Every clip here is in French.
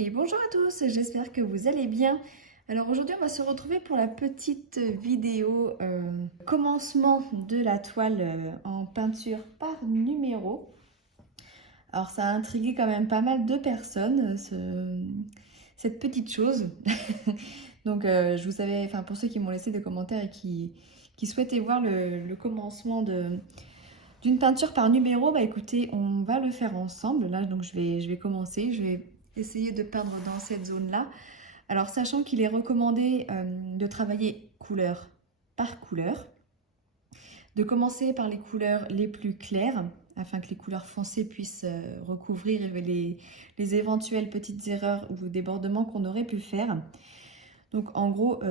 Et bonjour à tous, j'espère que vous allez bien. Alors aujourd'hui on va se retrouver pour la petite vidéo commencement de la toile en peinture par numéro. Alors ça a intrigué quand même pas mal de personnes, cette petite chose. Donc je vous savais, enfin pour ceux qui m'ont laissé des commentaires et qui souhaitaient voir le commencement d'une peinture par numéro, bah écoutez, on va le faire ensemble. Là donc je vais commencer, je vais essayer de peindre dans cette zone-là. Alors, sachant qu'il est recommandé de travailler couleur par couleur, de commencer par les couleurs les plus claires, afin que les couleurs foncées puissent recouvrir les éventuelles petites erreurs ou débordements qu'on aurait pu faire. Donc, en gros,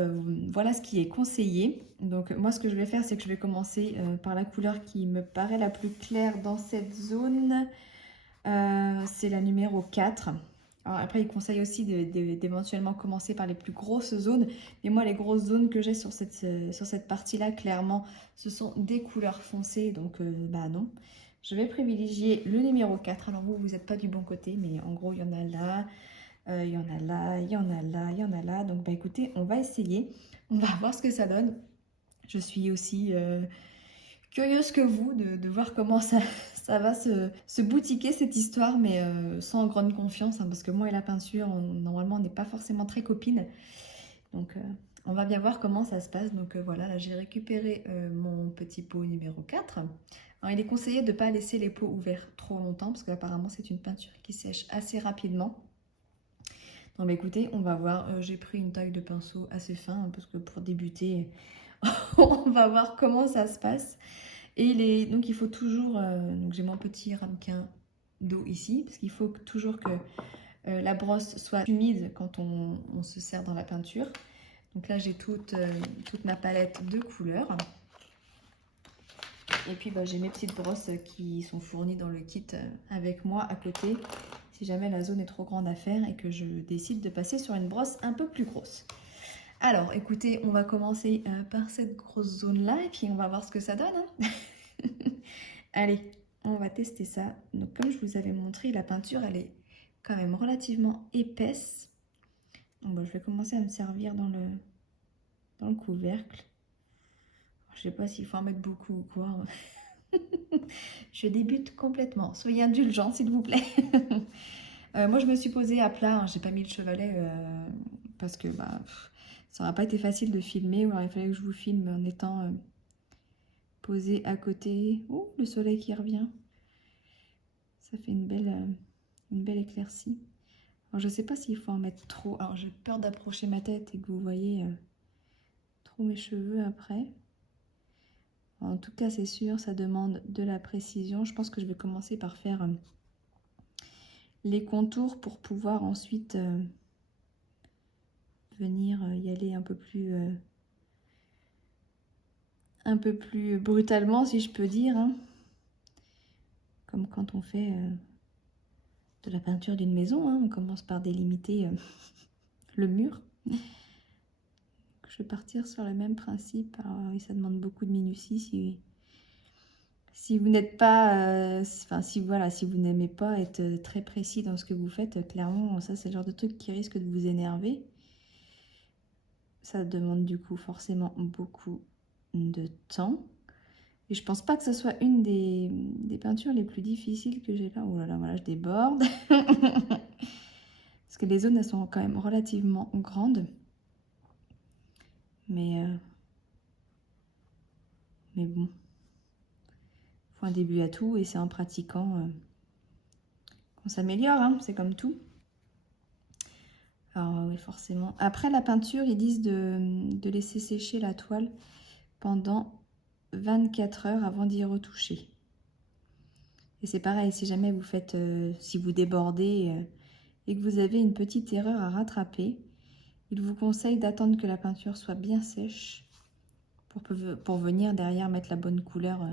voilà ce qui est conseillé. Donc, moi, ce que je vais faire, c'est que je vais commencer par la couleur qui me paraît la plus claire dans cette zone. C'est la numéro 4. Alors après, il conseille aussi d'éventuellement commencer par les plus grosses zones. Mais moi, les grosses zones que j'ai sur cette partie-là, clairement, ce sont des couleurs foncées. Donc, bah non. Je vais privilégier le numéro 4. Alors vous n'êtes pas du bon côté, mais en gros, il y en a là, il y en a là, il y en a là, il y en a là. Donc, bah écoutez, on va essayer. On va voir ce que ça donne. Je suis aussi curieuse que vous de voir comment ça va se boutiquer cette histoire, mais sans grande confiance, hein, parce que moi et la peinture, normalement, on n'est pas forcément très copines. Donc, on va bien voir comment ça se passe. Donc, voilà, là, j'ai récupéré mon petit pot numéro 4. Alors, il est conseillé de ne pas laisser les pots ouverts trop longtemps, parce qu'apparemment, c'est une peinture qui sèche assez rapidement. Donc, bah, écoutez, on va voir. J'ai pris une taille de pinceau assez fin, hein, parce que pour débuter, on va voir comment ça se passe. Et donc il faut toujours, donc j'ai mon petit ramequin d'eau ici, parce qu'il faut toujours que la brosse soit humide quand on se sert dans la peinture. Donc là j'ai toute ma palette de couleurs. Et puis bah, j'ai mes petites brosses qui sont fournies dans le kit avec moi à côté, si jamais la zone est trop grande à faire et que je décide de passer sur une brosse un peu plus grosse. Alors écoutez, on va commencer par cette grosse zone là et puis on va voir ce que ça donne, hein. Allez, on va tester ça. Donc comme je vous avais montré, la peinture, elle est quand même relativement épaisse. Donc, bah, je vais commencer à me servir dans le couvercle. Je sais pas s'il faut en mettre beaucoup ou quoi. Je débute complètement. Soyez indulgents, s'il vous plaît. Moi, je me suis posée à plat. Hein. J'ai pas mis le chevalet parce que bah, ça n'aurait pas été facile de filmer. Ou alors il fallait que je vous filme en étant posée à côté. Oh, le soleil qui revient. Ça fait une belle éclaircie. Alors, je sais pas s'il faut en mettre trop. Alors, j'ai peur d'approcher ma tête et que vous voyez trop mes cheveux après. En tout cas, c'est sûr, ça demande de la précision. Je pense que je vais commencer par faire les contours pour pouvoir ensuite venir y aller un peu plus brutalement, si je peux dire. Hein. Comme quand on fait de la peinture d'une maison. Hein. On commence par délimiter le mur. Je vais partir sur le même principe. Alors, oui, ça demande beaucoup de minutie si vous n'êtes pas, enfin si voilà, si vous n'aimez pas être très précis dans ce que vous faites, clairement, ça c'est le genre de truc qui risque de vous énerver. Ça demande du coup forcément beaucoup de temps. Et je pense pas que ce soit une des peintures les plus difficiles que j'ai là. Oh là là, voilà, je déborde. Parce que les zones, elles sont quand même relativement grandes. Mais bon, il faut un début à tout et c'est en pratiquant qu'on s'améliore, hein, c'est comme tout. Alors oui, forcément. Après la peinture, ils disent de laisser sécher la toile pendant 24 heures avant d'y retoucher. Et c'est pareil, si jamais vous faites, si vous débordez et que vous avez une petite erreur à rattraper, il vous conseille d'attendre que la peinture soit bien sèche pour venir derrière mettre la bonne couleur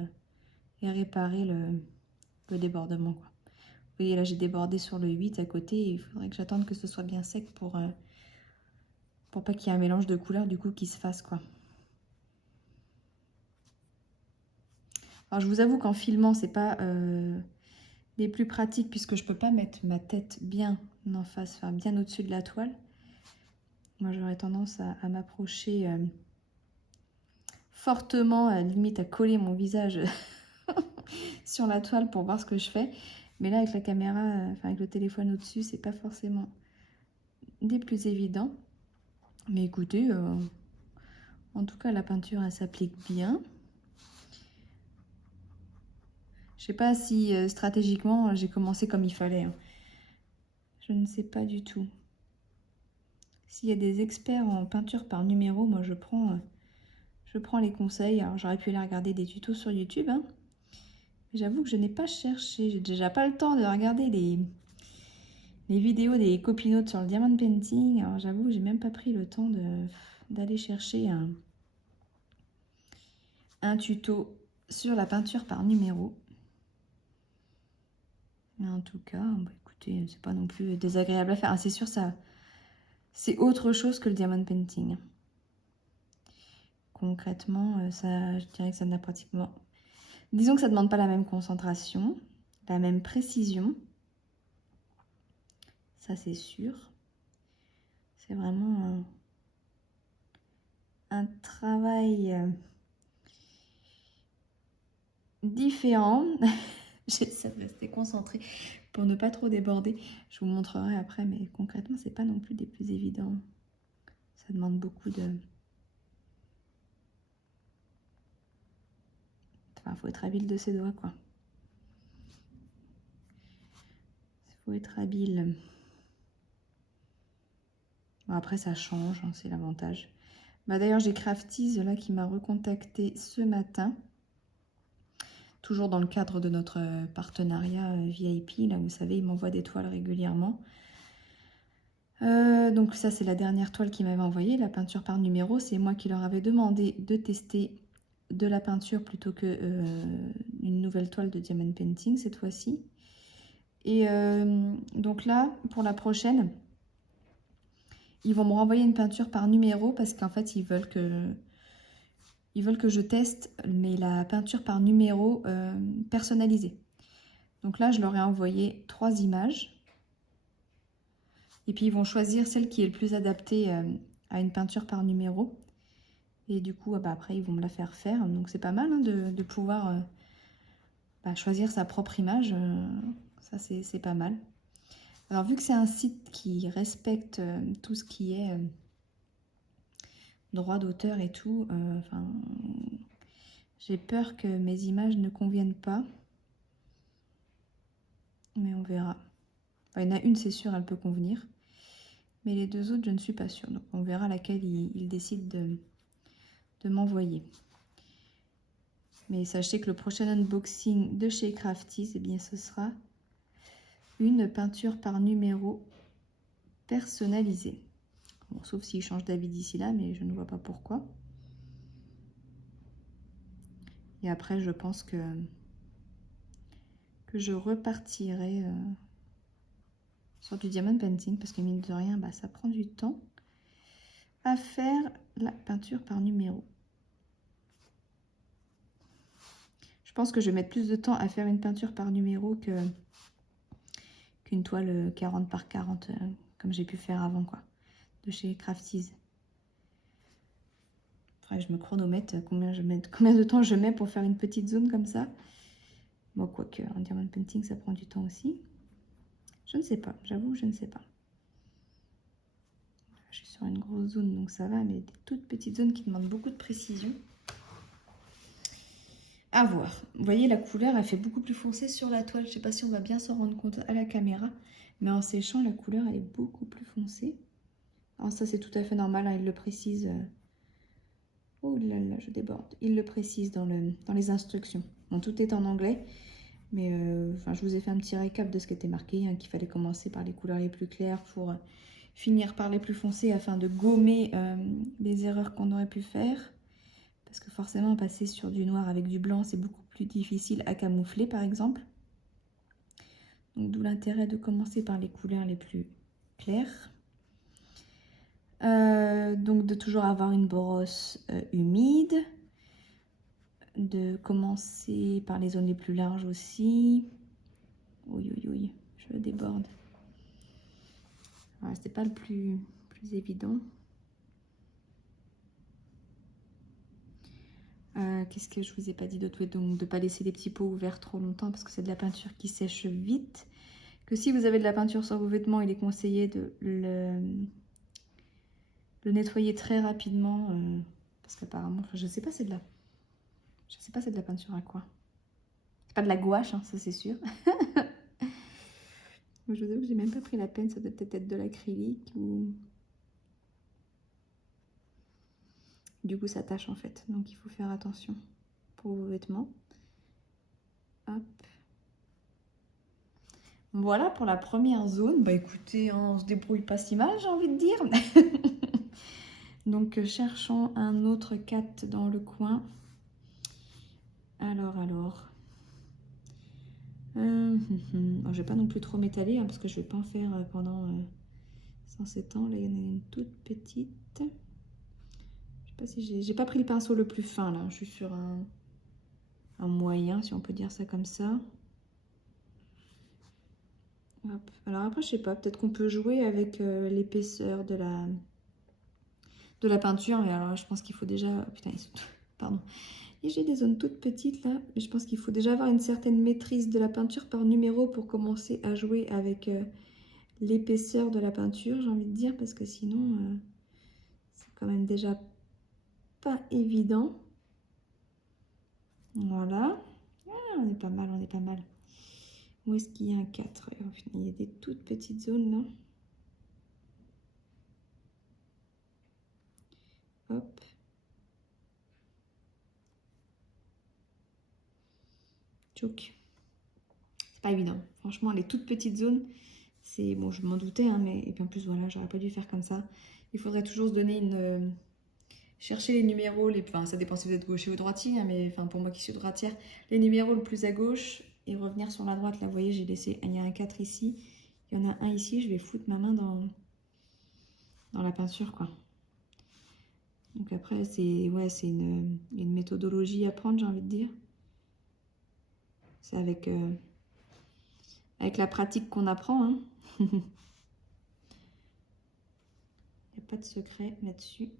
et réparer le débordement, quoi. Vous voyez, là, j'ai débordé sur le 8 à côté. Et il faudrait que j'attende que ce soit bien sec pour pas qu'il y ait un mélange de couleurs, du coup, qui se fasse, quoi. Alors, je vous avoue qu'en filmant, c'est pas des plus pratiques puisque je peux pas mettre ma tête bien en face, enfin bien au-dessus de la toile. Moi j'aurais tendance à m'approcher fortement, limite à coller mon visage sur la toile pour voir ce que je fais. Mais là avec la caméra, enfin avec le téléphone au-dessus, c'est pas forcément des plus évidents. Mais écoutez, en tout cas la peinture elle s'applique bien. Je sais pas si stratégiquement j'ai commencé comme il fallait, hein. Je ne sais pas du tout. S'il y a des experts en peinture par numéro, moi je prends les conseils. Alors j'aurais pu aller regarder des tutos sur YouTube, hein. J'avoue que je n'ai pas cherché. J'ai déjà pas le temps de regarder les vidéos des copinotes sur le diamond painting. Alors j'avoue que j'ai même pas pris le temps d'aller chercher un tuto sur la peinture par numéro. Mais en tout cas, bah, écoutez, c'est pas non plus désagréable à faire. Ah, c'est sûr, ça, c'est autre chose que le diamond painting. Concrètement, ça, je dirais que ça n'a pratiquement... Disons que ça ne demande pas la même concentration, la même précision. Ça, c'est sûr. C'est vraiment un travail différent. J'essaie de rester concentrée pour ne pas trop déborder. Je vous montrerai après, mais concrètement, c'est pas non plus des plus évidents. Ça demande beaucoup de... Enfin, faut être habile de ses doigts, quoi. Faut être habile. Bon, après, ça change, hein, c'est l'avantage. Bah, d'ailleurs, j'ai Crafties là qui m'a recontacté ce matin. Toujours dans le cadre de notre partenariat VIP. Là, vous savez, ils m'envoient des toiles régulièrement. Donc ça, c'est la dernière toile qu'ils m'avaient envoyée, la peinture par numéro. C'est moi qui leur avais demandé de tester de la peinture plutôt que une nouvelle toile de diamond painting cette fois-ci. Et donc là, pour la prochaine, ils vont me renvoyer une peinture par numéro parce qu'en fait, ils veulent que je teste, mais la peinture par numéro personnalisée. Donc là, je leur ai envoyé 3 images. Et puis, ils vont choisir celle qui est le plus adaptée à une peinture par numéro. Et du coup, bah, après, ils vont me la faire faire. Donc, c'est pas mal, hein, de pouvoir choisir sa propre image. Ça, c'est pas mal. Alors, vu que c'est un site qui respecte tout ce qui est droit d'auteur et tout, j'ai peur que mes images ne conviennent pas. Mais on verra. Enfin, il y en a une, c'est sûr, elle peut convenir. Mais les 2 autres, je ne suis pas sûre. Donc, on verra laquelle il décide de m'envoyer. Mais sachez que le prochain unboxing de chez Crafties, eh bien, ce sera une peinture par numéro personnalisée. Bon, sauf s'il change d'avis d'ici là, mais je ne vois pas pourquoi. Et après, je pense que je repartirai sur du diamond painting, parce que mine de rien, ça prend du temps à faire la peinture par numéro. Je pense que je vais mettre plus de temps à faire une peinture par numéro qu'une toile 40 par 40 comme j'ai pu faire avant, quoi, de chez Crafties. Faudrait que je me chronomètre combien de temps je mets pour faire une petite zone comme ça. Bon, quoique, en diamond painting, ça prend du temps aussi. Je ne sais pas, j'avoue, je ne sais pas. Je suis sur une grosse zone, donc ça va, mais des toutes petites zones qui demandent beaucoup de précision. À voir. Vous voyez, la couleur, elle fait beaucoup plus foncée sur la toile. Je ne sais pas si on va bien s'en rendre compte à la caméra, mais en séchant, la couleur, elle est beaucoup plus foncée. Alors ça, c'est tout à fait normal, hein, il le précise. Oh là là, je déborde. Il le précise dans les instructions. Bon, tout est en anglais, mais je vous ai fait un petit récap de ce qui était marqué, hein, qu'il fallait commencer par les couleurs les plus claires pour finir par les plus foncées afin de gommer les erreurs qu'on aurait pu faire. Parce que forcément, passer sur du noir avec du blanc, c'est beaucoup plus difficile à camoufler, par exemple. Donc, d'où l'intérêt de commencer par les couleurs les plus claires. Donc, de toujours avoir une brosse humide. De commencer par les zones les plus larges aussi. Oui, oui, oui, je déborde. Voilà, c'était pas le plus évident. Qu'est-ce que je vous ai pas dit d'autre? Donc de ne pas laisser les petits pots ouverts trop longtemps parce que c'est de la peinture qui sèche vite. Que si vous avez de la peinture sur vos vêtements, il est conseillé de le nettoyer très rapidement. Parce qu'apparemment, je sais pas c'est de la... Je sais pas c'est de la peinture à quoi. C'est pas de la gouache, hein, ça c'est sûr. Je vous avoue que j'ai même pas pris la peine, ça doit peut-être être de l'acrylique ou... Du coup ça tâche en fait, donc il faut faire attention pour vos vêtements. Hop. Voilà pour la première zone. Bah écoutez, hein, on se débrouille pas si mal, j'ai envie de dire. Donc cherchons un autre 4 dans le coin. Alors. Je vais pas non plus trop m'étaler hein, parce que je vais pas en faire pendant 107 ans. Là, il y en a une toute petite. Je sais pas si j'ai pas pris le pinceau le plus fin là. Je suis sur un moyen, si on peut dire ça comme ça. Hop. Alors après, je sais pas, peut-être qu'on peut jouer avec l'épaisseur de la peinture. Mais alors, je pense qu'il faut déjà... Putain, pardon. Et j'ai des zones toutes petites là, mais je pense qu'il faut déjà avoir une certaine maîtrise de la peinture par numéro pour commencer à jouer avec l'épaisseur de la peinture, j'ai envie de dire, parce que sinon, c'est quand même déjà pas évident. Voilà. Ah, on est pas mal, on est pas mal. Où est-ce qu'il y a un 4? Il y a des toutes petites zones là. Hop. Tchouk. C'est pas évident. Franchement, les toutes petites zones, c'est... Bon, je m'en doutais, hein, mais... Et puis en plus, voilà, j'aurais pas dû faire comme ça. Il faudrait toujours se donner une... Chercher les numéros, enfin, ça dépend si vous êtes gaucher ou droitier, hein, mais enfin, pour moi qui suis droitière, les numéros le plus à gauche et revenir sur la droite. Là, vous voyez, j'ai laissé, il y a un 4 ici, il y en a un ici, je vais foutre ma main dans la peinture, quoi. Donc après, c'est ouais, c'est une méthodologie à prendre, j'ai envie de dire. C'est avec la pratique qu'on apprend, hein. Il n'y a pas de secret là-dessus.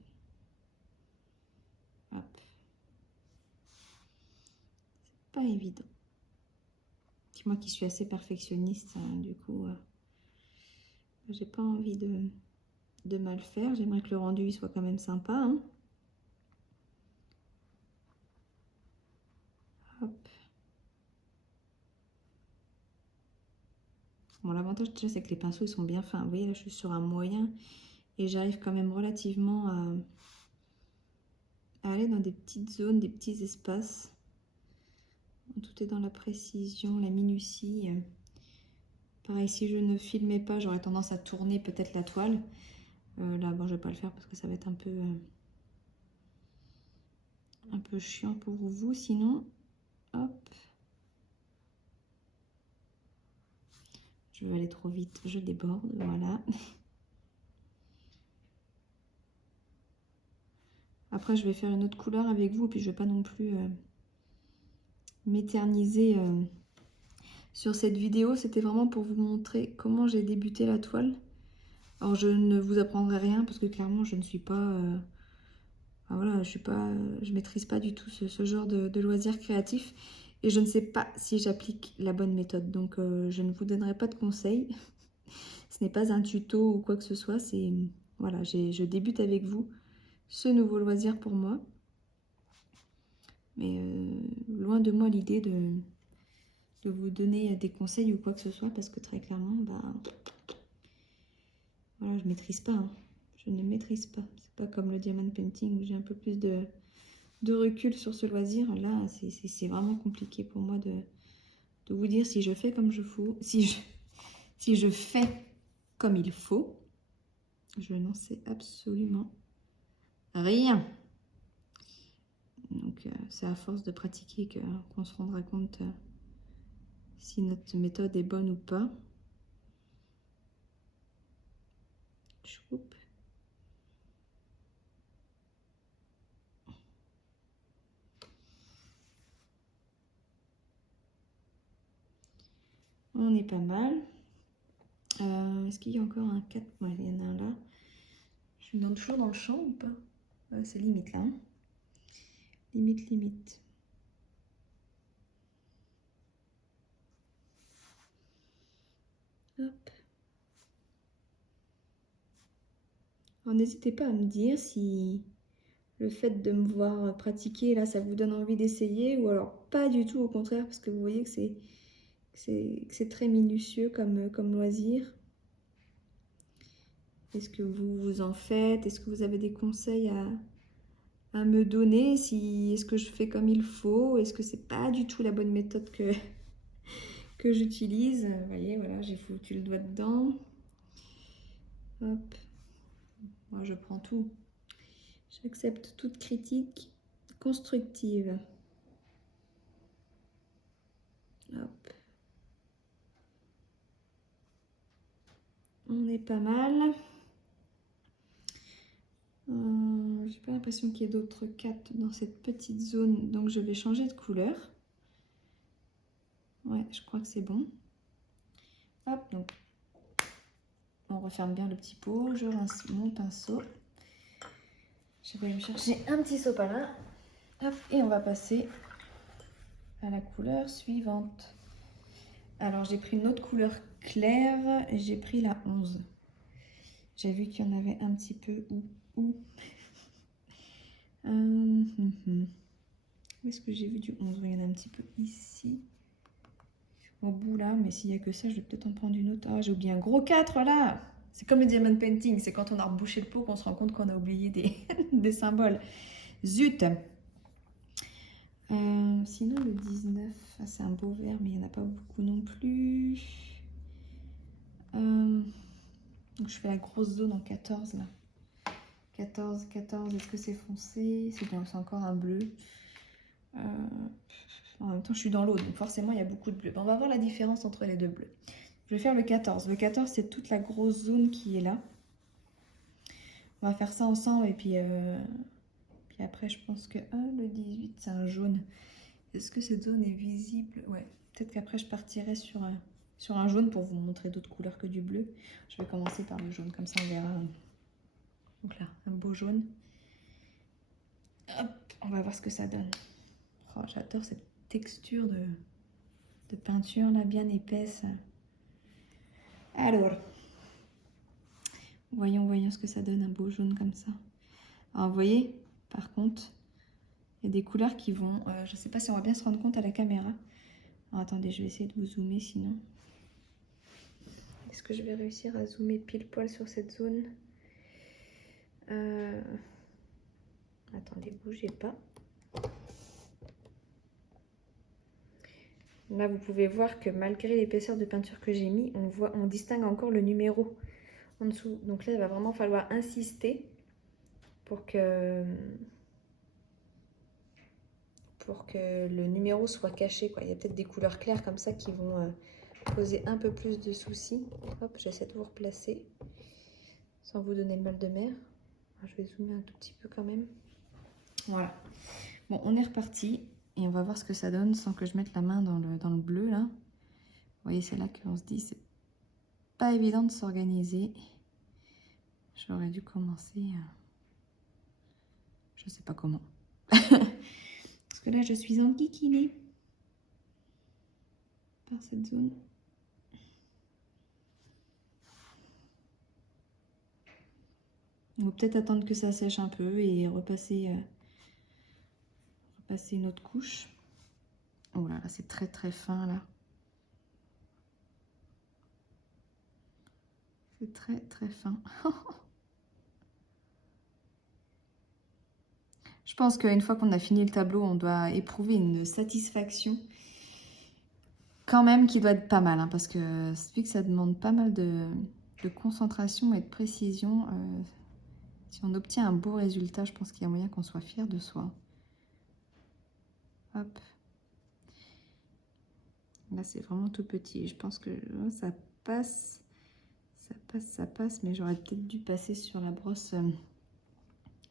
Hop. C'est pas évident. Moi qui suis assez perfectionniste, hein, du coup, j'ai pas envie de mal faire. J'aimerais que le rendu soit quand même sympa, hein. Hop. Bon, l'avantage déjà c'est que les pinceaux ils sont bien fins. Vous voyez là je suis sur un moyen et j'arrive quand même relativement à aller dans des petites zones, des petits espaces. Tout est dans la précision, la minutie. Pareil, si je ne filmais pas, j'aurais tendance à tourner peut-être la toile. Là, bon, je vais pas le faire parce que ça va être un peu chiant pour vous. Sinon, hop. Je vais aller trop vite, je déborde, voilà. Après, je vais faire une autre couleur avec vous, puis je vais pas non plus m'éterniser sur cette vidéo. C'était vraiment pour vous montrer comment j'ai débuté la toile. Alors, je ne vous apprendrai rien parce que clairement, je ne suis pas... enfin, voilà, je maîtrise pas du tout ce genre de loisirs créatifs. Et je ne sais pas si j'applique la bonne méthode. Donc, je ne vous donnerai pas de conseils. Ce n'est pas un tuto ou quoi que ce soit. C'est... Voilà, je débute avec vous ce nouveau loisir pour moi. Mais loin de moi l'idée de vous donner des conseils ou quoi que ce soit, parce que très clairement, bah, voilà, je maîtrise pas, hein. Je ne maîtrise pas. C'est pas comme le diamond painting où j'ai un peu plus de recul sur ce loisir. Là, c'est vraiment compliqué pour moi de vous dire si je fais comme je faut, si je fais comme il faut. Je n'en sais absolument rien. Donc, c'est à force de pratiquer qu'on se rendra compte si notre méthode est bonne ou pas. Choup. On est pas mal. Est-ce qu'il y a encore un 4? Ouais, il y en a un là. Je suis toujours dans le champ ou pas? C'est limite là. Hein, limite, limite. Hop. Alors n'hésitez pas à me dire si le fait de me voir pratiquer là, ça vous donne envie d'essayer ou alors pas du tout, au contraire, parce que vous voyez que c'est très minutieux comme loisir. Est-ce que vous en faites? Est-ce que vous avez des conseils à me donner? Est-ce que je fais comme il faut? Est-ce que c'est pas du tout la bonne méthode que j'utilise? Vous voyez, voilà, j'ai foutu le doigt dedans. Hop. Moi, je prends tout. J'accepte toute critique constructive. Hop. On est pas mal. J'ai pas l'impression qu'il y ait d'autres capes dans cette petite zone, donc je vais changer de couleur. Ouais, je crois que c'est bon. Hop, donc on referme bien le petit pot, je rince mon pinceau. Je vais me chercher un petit sopalin. Hop, et on va passer à la couleur suivante. Alors j'ai pris une autre couleur claire, j'ai pris la 11. J'ai vu qu'il y en avait un petit peu où. Où est-ce que j'ai vu du 11? Il y en a un petit peu ici. Au bout là, mais s'il n'y a que ça, je vais peut-être en prendre une autre. Ah, j'ai oublié un gros 4 là. C'est comme le diamond painting, c'est quand on a rebouché le pot qu'on se rend compte qu'on a oublié des symboles. Zut. Sinon le 19, c'est un beau vert, mais il n'y en a pas beaucoup non plus. Donc je fais la grosse zone en 14 là. 14, est-ce que c'est foncé? C'est encore un bleu. En même temps, je suis dans l'eau, donc forcément, il y a beaucoup de bleu. On va voir la différence entre les deux bleus. Je vais faire le 14. Le 14, c'est toute la grosse zone qui est là. On va faire ça ensemble, et puis après, je pense que le 18, c'est un jaune. Est-ce que cette zone est visible? Ouais, peut-être qu'après, je partirai sur un jaune pour vous montrer d'autres couleurs que du bleu. Je vais commencer par le jaune, comme ça, on verra. Donc là, un beau jaune. Hop, on va voir ce que ça donne. Oh, j'adore cette texture de peinture là, bien épaisse. Alors, voyons ce que ça donne, un beau jaune comme ça. Alors, vous voyez, par contre, il y a des couleurs qui vont... je ne sais pas si on va bien se rendre compte à la caméra. Alors, attendez, je vais essayer de vous zoomer sinon. Est-ce que je vais réussir à zoomer pile poil sur cette zone? Attendez, bougez pas. Là, vous pouvez voir que malgré l'épaisseur de peinture que j'ai mis, on distingue encore le numéro en dessous. Donc là, il va vraiment falloir insister pour que le numéro soit caché, quoi. Il y a peut-être des couleurs claires comme ça qui vont poser un peu plus de soucis. Hop, j'essaie de vous replacer sans vous donner le mal de mer. Alors, je vais zoomer un tout petit peu quand même. Voilà. Bon, on est reparti et on va voir ce que ça donne sans que je mette la main dans le bleu là. Vous voyez, c'est là qu'on se dit c'est pas évident de s'organiser. J'aurais dû commencer, je sais pas comment. Parce que là, je suis enquiquinée par cette zone. On va peut-être attendre que ça sèche un peu et repasser une autre couche. Oh là là, c'est très très fin là. C'est très très fin. Je pense qu'une fois qu'on a fini le tableau, on doit éprouver une satisfaction quand même qui doit être pas mal. Hein, parce que vu que ça demande pas mal de concentration et de précision, si on obtient un beau résultat, je pense qu'il y a moyen qu'on soit fier de soi. Hop. Là, c'est vraiment tout petit. Je pense que ça passe. Ça passe, mais j'aurais peut-être dû passer sur la brosse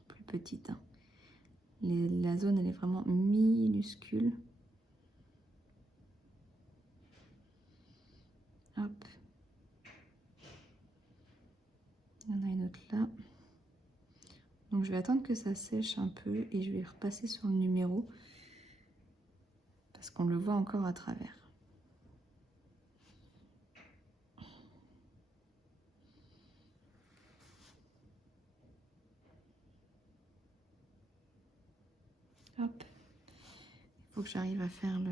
plus petite. Hein. La zone, elle est vraiment minuscule. là. Donc je vais attendre que ça sèche un peu et je vais repasser sur le numéro parce qu'on le voit encore à travers. Hop. Il faut que j'arrive à faire le...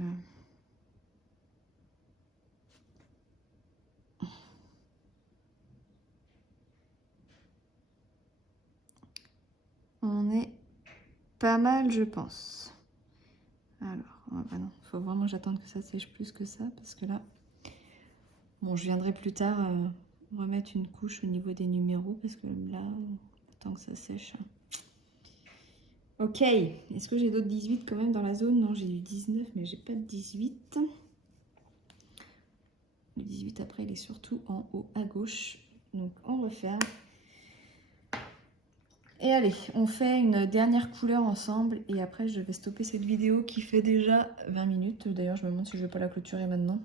On est pas mal, je pense. Alors, bah non, il faut vraiment que j'attende que ça sèche plus que ça, parce que là, bon, je viendrai plus tard remettre une couche au niveau des numéros, parce que là, tant que ça sèche. Ok, est-ce que j'ai d'autres 18 quand même dans la zone? Non, j'ai eu 19, mais j'ai pas de 18. Le 18 après, il est surtout en haut à gauche. Donc, on referme. Et allez, on fait une dernière couleur ensemble et après je vais stopper cette vidéo qui fait déjà 20 minutes. D'ailleurs, je me demande si je vais pas la clôturer maintenant.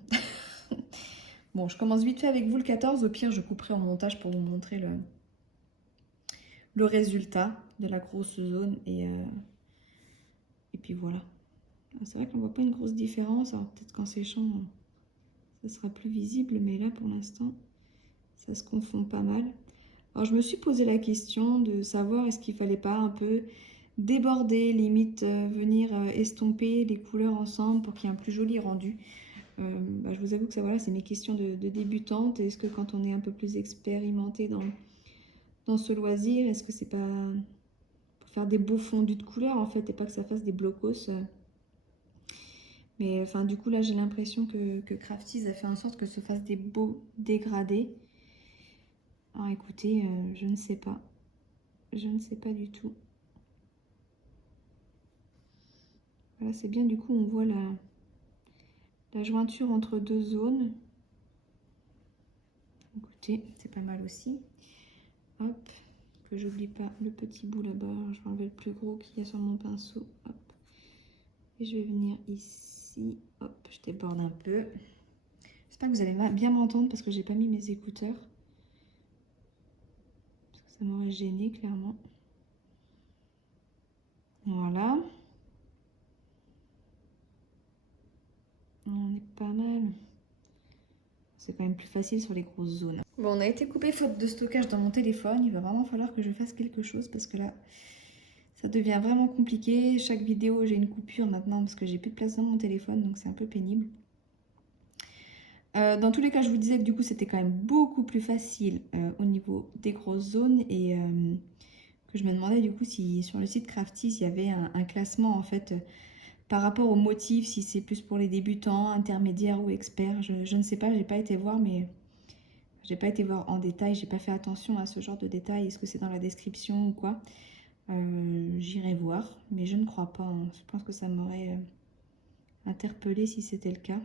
Bon, je commence vite fait avec vous le 14. Au pire, je couperai en montage pour vous montrer le résultat de la grosse zone. Et puis voilà. C'est vrai qu'on voit pas une grosse différence. Alors peut-être qu'en séchant, ça sera plus visible. Mais là, pour l'instant, ça se confond pas mal. Alors je me suis posé la question de savoir est-ce qu'il fallait pas un peu déborder, limite venir estomper les couleurs ensemble pour qu'il y ait un plus joli rendu. Je vous avoue que ça, voilà, c'est mes questions de débutante. Est-ce que quand on est un peu plus expérimenté dans ce loisir, est-ce que c'est pas pour faire des beaux fondus de couleurs en fait et pas que ça fasse des blocos Mais enfin du coup là j'ai l'impression que Crafties a fait en sorte que se fasse des beaux dégradés. Alors écoutez, je ne sais pas. Je ne sais pas du tout. Voilà, c'est bien, du coup, on voit la jointure entre deux zones. Écoutez, c'est pas mal aussi. Hop, que j'oublie pas le petit bout là-bas. Je vais enlever le plus gros qu'il y a sur mon pinceau. Hop. Et je vais venir ici. Hop, je déborde un peu. J'espère que vous allez bien m'entendre parce que j'ai pas mis mes écouteurs. Parce que ça m'aurait gêné, clairement. Voilà. On est pas mal. C'est quand même plus facile sur les grosses zones. Bon, on a été coupé faute de stockage dans mon téléphone. Il va vraiment falloir que je fasse quelque chose parce que là, ça devient vraiment compliqué. Chaque vidéo, j'ai une coupure maintenant parce que j'ai plus de place dans mon téléphone, donc c'est un peu pénible. Dans tous les cas, je vous disais que du coup, c'était quand même beaucoup plus facile au niveau des grosses zones et que je me demandais du coup si sur le site Crafties, il y avait un classement en fait par rapport aux motifs, si c'est plus pour les débutants, intermédiaires ou experts. Je ne sais pas, j'ai pas été voir, mais j'ai pas été voir en détail, j'ai pas fait attention à ce genre de détails. Est-ce que c'est dans la description ou quoi? J'irai voir, mais je ne crois pas. Hein. Je pense que ça m'aurait interpellé si c'était le cas.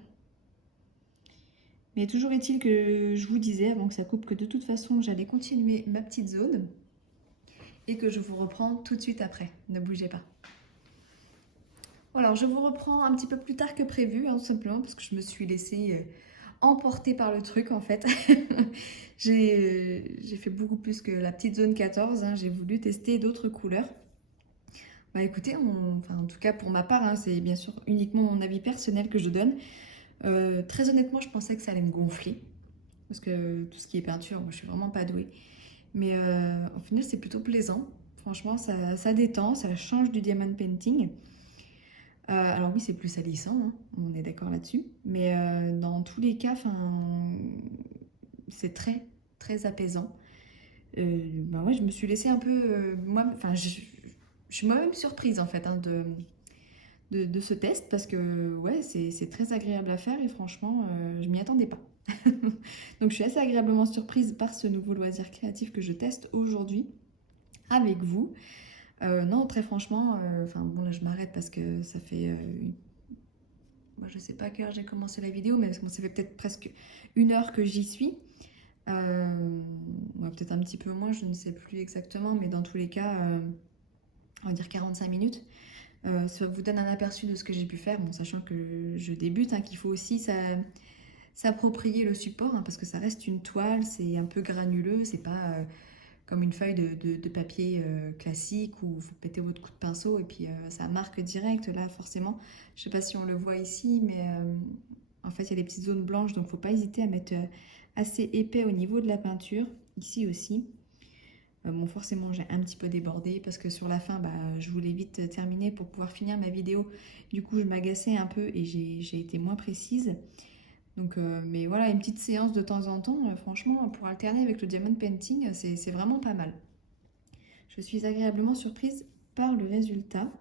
Mais toujours est-il que je vous disais avant que ça coupe que de toute façon j'allais continuer ma petite zone et que je vous reprends tout de suite après. Ne bougez pas. Voilà, alors je vous reprends un petit peu plus tard que prévu, hein, tout simplement parce que je me suis laissée emporter par le truc en fait. J'ai fait beaucoup plus que la petite zone 14, hein, j'ai voulu tester d'autres couleurs. Bah écoutez, enfin, en tout cas pour ma part, hein, c'est bien sûr uniquement mon avis personnel que je donne. Très honnêtement, je pensais que ça allait me gonfler. Parce que tout ce qui est peinture, moi, je suis vraiment pas douée. Mais au final, c'est plutôt plaisant. Franchement, ça détend, ça change du diamond painting. Alors oui, c'est plus salissant, hein, on est d'accord là-dessus. Mais dans tous les cas, c'est très, très apaisant. Ouais, je me suis laissée un peu... je suis moi-même surprise, en fait, hein, de ce test. Parce que, ouais, c'est très agréable à faire. Et franchement, je m'y attendais pas. Donc, je suis assez agréablement surprise par ce nouveau loisir créatif que je teste aujourd'hui avec vous. Non, très franchement, bon, là, je m'arrête parce que ça fait... Moi, je sais pas à quelle heure j'ai commencé la vidéo, mais ça fait peut-être presque 1 heure que j'y suis. Peut-être un petit peu moins, je ne sais plus exactement, mais dans tous les cas, on va dire 45 minutes. Ça vous donne un aperçu de ce que j'ai pu faire, bon, sachant que je débute, hein, qu'il faut aussi s'approprier le support, hein, parce que ça reste une toile, c'est un peu granuleux, c'est pas comme une feuille de papier classique où vous mettez votre coup de pinceau et puis ça marque direct. Là, forcément, je sais pas si on le voit ici, mais en fait, il y a des petites zones blanches, donc faut pas hésiter à mettre assez épais au niveau de la peinture. Ici aussi. Bon, forcément, j'ai un petit peu débordé parce que sur la fin, je voulais vite terminer pour pouvoir finir ma vidéo. Du coup, je m'agaçais un peu et j'ai été moins précise. Donc, mais voilà, une petite séance de temps en temps, franchement, pour alterner avec le diamond painting, c'est vraiment pas mal. Je suis agréablement surprise par le résultat.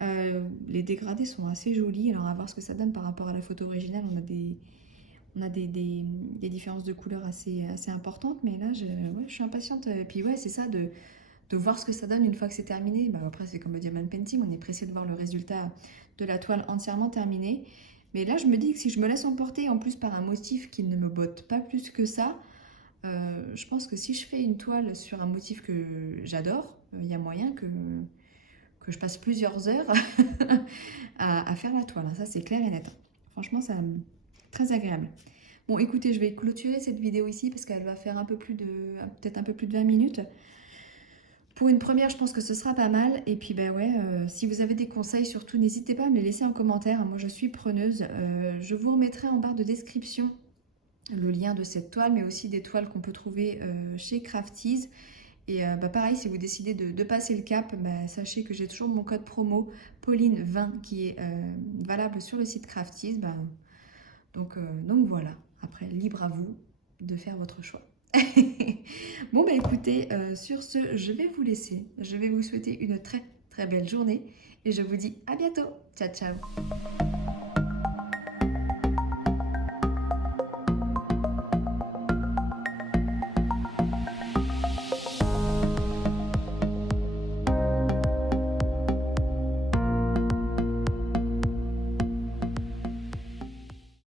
Les dégradés sont assez jolis. Alors, à voir ce que ça donne par rapport à la photo originale. On a des différences de couleurs assez importantes, mais là, je suis impatiente. Et puis, ouais, c'est ça, de voir ce que ça donne une fois que c'est terminé. Après, c'est comme le diamond painting, on est pressé de voir le résultat de la toile entièrement terminée. Mais là, je me dis que si je me laisse emporter en plus par un motif qui ne me botte pas plus que ça, je pense que si je fais une toile sur un motif que j'adore, il y a moyen que je passe plusieurs heures à faire la toile. Ça, c'est clair et net. Franchement, ça très agréable. Bon, écoutez, je vais clôturer cette vidéo ici parce qu'elle va faire peut-être un peu plus de 20 minutes. Pour une première, je pense que ce sera pas mal. Et puis, si vous avez des conseils, surtout, n'hésitez pas à me les laisser en commentaire. Moi, je suis preneuse. Je vous remettrai en barre de description le lien de cette toile, mais aussi des toiles qu'on peut trouver chez Crafties. Et pareil, si vous décidez de passer le cap, sachez que j'ai toujours mon code promo Pauline20 qui est valable sur le site Crafties. Donc voilà, après, libre à vous de faire votre choix. Bon, écoutez, sur ce, je vais vous laisser. Je vais vous souhaiter une très très belle journée et je vous dis à bientôt. Ciao, ciao.